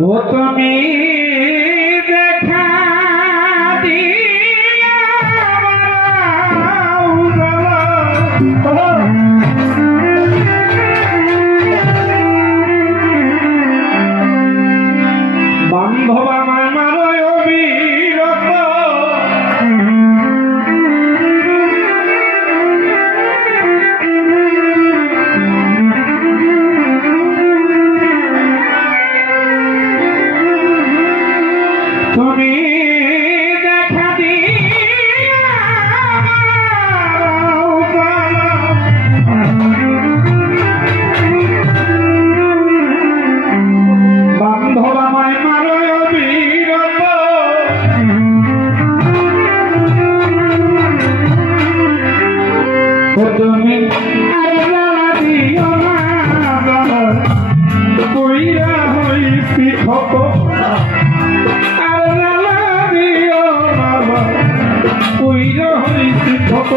ও তুমি দেখা দিয়া বান্ধব আমার মারয় অবিরত তুমি দেখা দিয়া বান্ধব আমায় মারয় অবিরত তুমি আর জ্বালা দিও না কইরা হইছি ক্ষত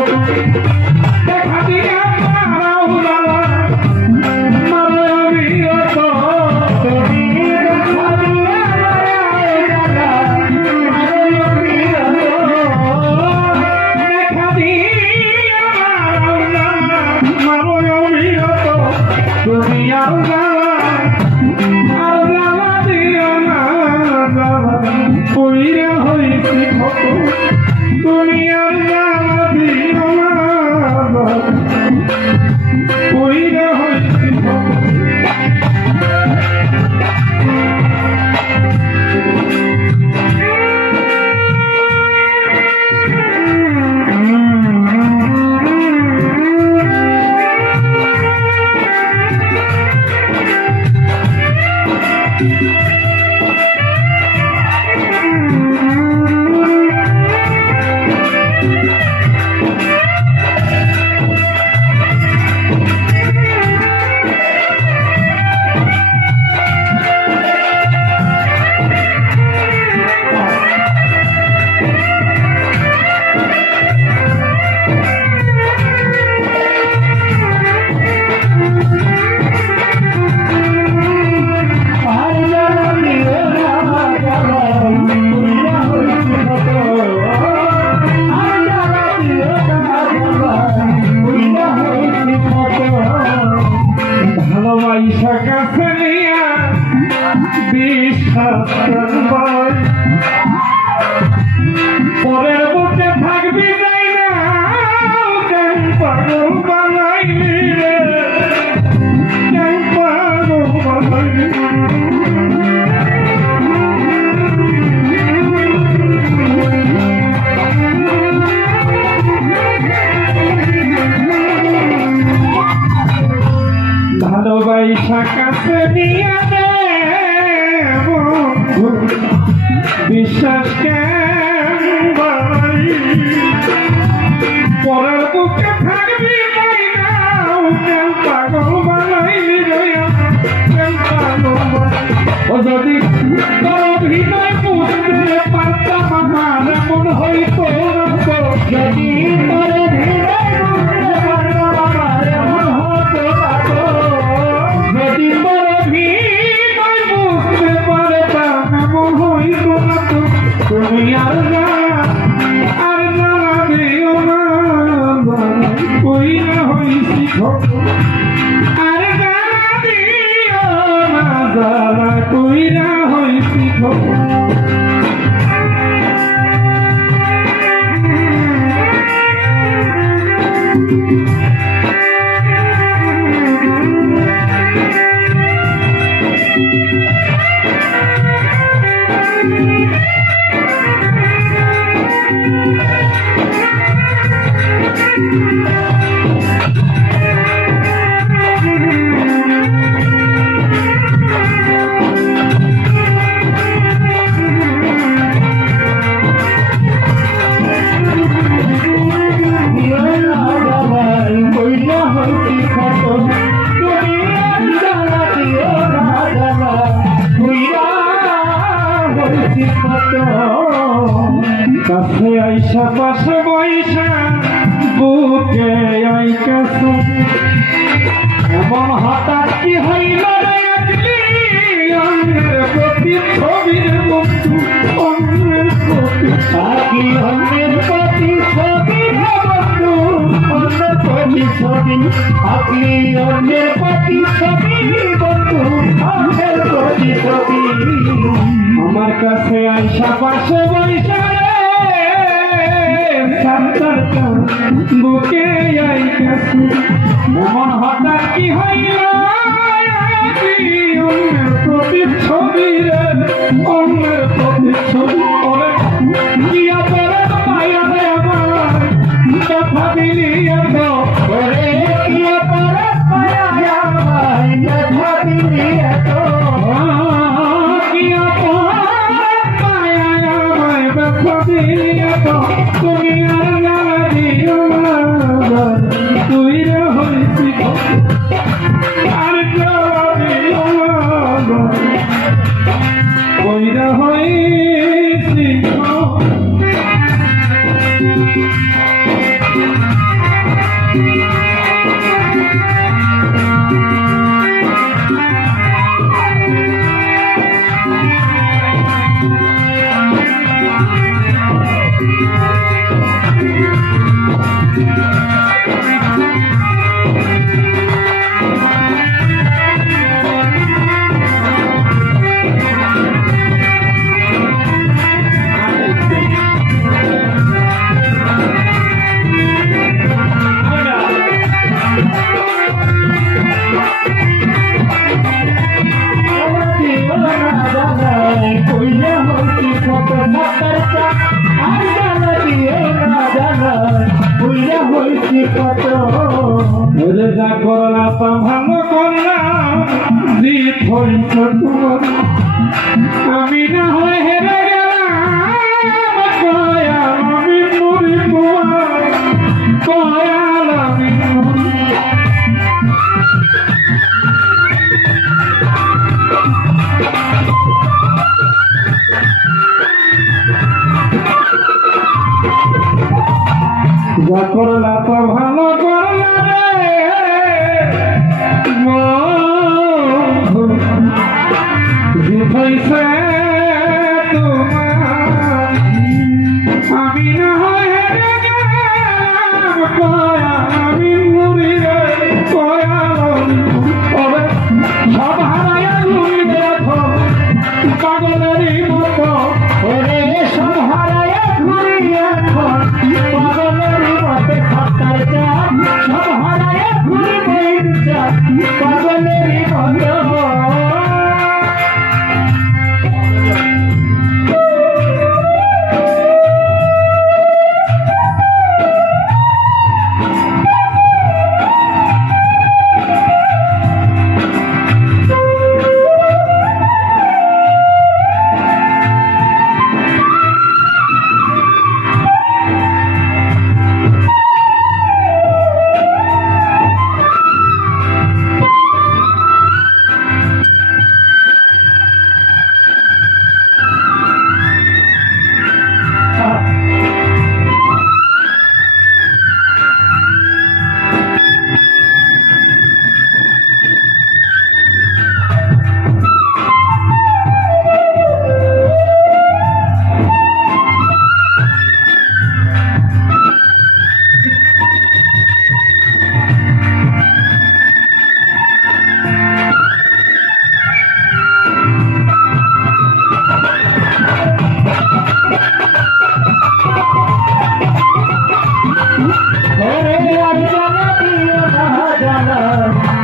দেখা দিয়া দুনিয়ার জ্বালা দিও না কইরা হইছি ভালোবাসা কাছে নিয়া বিশ্বাস করবাই পরের বুকে থাকবি যাই না কেন পাগল বানাইলি রে কেন পাগল বানাইলি ভালোবাসা কাছে নিয়ে বিশ্বাস কেন বানাই পরের বুকে থাকবি তাই না কেন পাগল বানাইলি কেন পাগল ও যদি তোর হৃদয় বুঝতে পারতাম আমার এমন হইতো যদি তোর হৃদয় বুঝতে পারতাম আমার এমন হতো যদি তোর হৃদয় বুঝতে পারতাম এমন হইতো না তো তুমি আর জ্বালা দিও না কইরা হইছি আর জ্বালা দিও না জ্বালা কইরা হইছি কাছে আইসা পাশে বইসা বুকে আইকাছে এমন হঠাৎ কি হইল রে অঙ্গের প্রতি আপনি অন্যের প্রতিচ্ছবি বন্ধু, অন্যের প্রতিচ্ছবি। আমার কাছে আইসা পাশে বৈশা সাতটা বুকে আইকাছে এমন হঠাৎ কি হইল অন্যের প্রতিচ্ছবি রে অন্যের প্রতিচ্ছবি ওরে কিয়া পরে মায়া রে আমার কথা দিলি এত ওরে কিয়া পরে মায়া আমায় ব্যথা দিলি এত। কিয়া পরে মায়া আমায় ব্যথা দিলি এত তুমি আর দিও না তুই রে হইছি আর দিও না কইরা হইছি ওরে যা করলা তা ভালো করলাম জিত হইছ তোমার আমি না হয় হেরে গেলাম কয়াল আমি মরি তোমার কয়াল আমি যা করলা তো ভালো করলা রে বন্ধু জিত হইছে তোমার আমি না হয় হেরে গেলাম কয়াল আমি মরি রে কয়াল ওরে সব হারাইয়া ঘুরি দেখো পাগলেরই মতো ওরে সব হারাইয়া ঘুরি এখন পাগলেরই মতে খাতার চাপ, সব হারাইয়া ঘুরি বইন চাপ পাগলেরই মতো।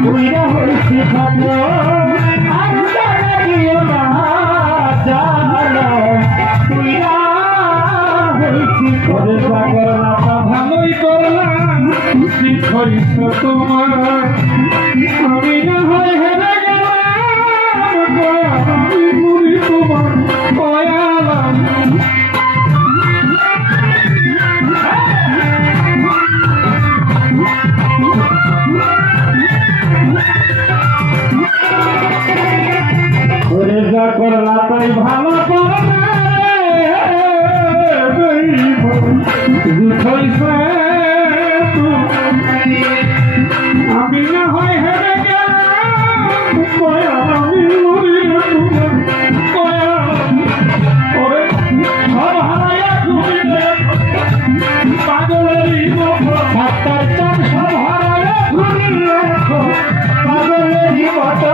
উইরা হইছি খাটো আর জানা দিও না জানা উইরা হইছি ওরে যা করলা তা ভালোই করলাম জিত হইছ তোমার আমি না হয় হেরে গেলাম কয়াল আমি মরি তোমার কয়াল আমি ওরে যা করলা তাই ভালো করলা জিত হইছে আমি না হয় হেরে গেলাম মতো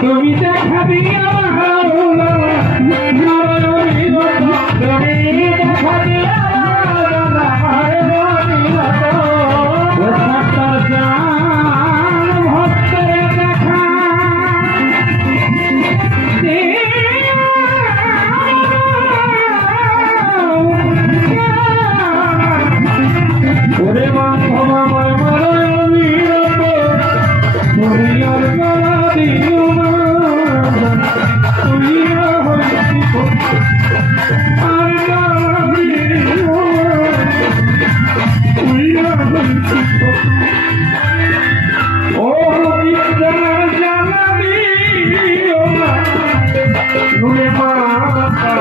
তুমি দেখা দিয়া তুমি দেখা দিয়া ভক্তের দেখা ওরে বান্ধবায় মারণীরত দুনিয়ার গলা দিও তুইয়া হইছি আর গলা দিও তুইয়া হইছি ও বিদ্যার জানা দিও না নুরে মাতা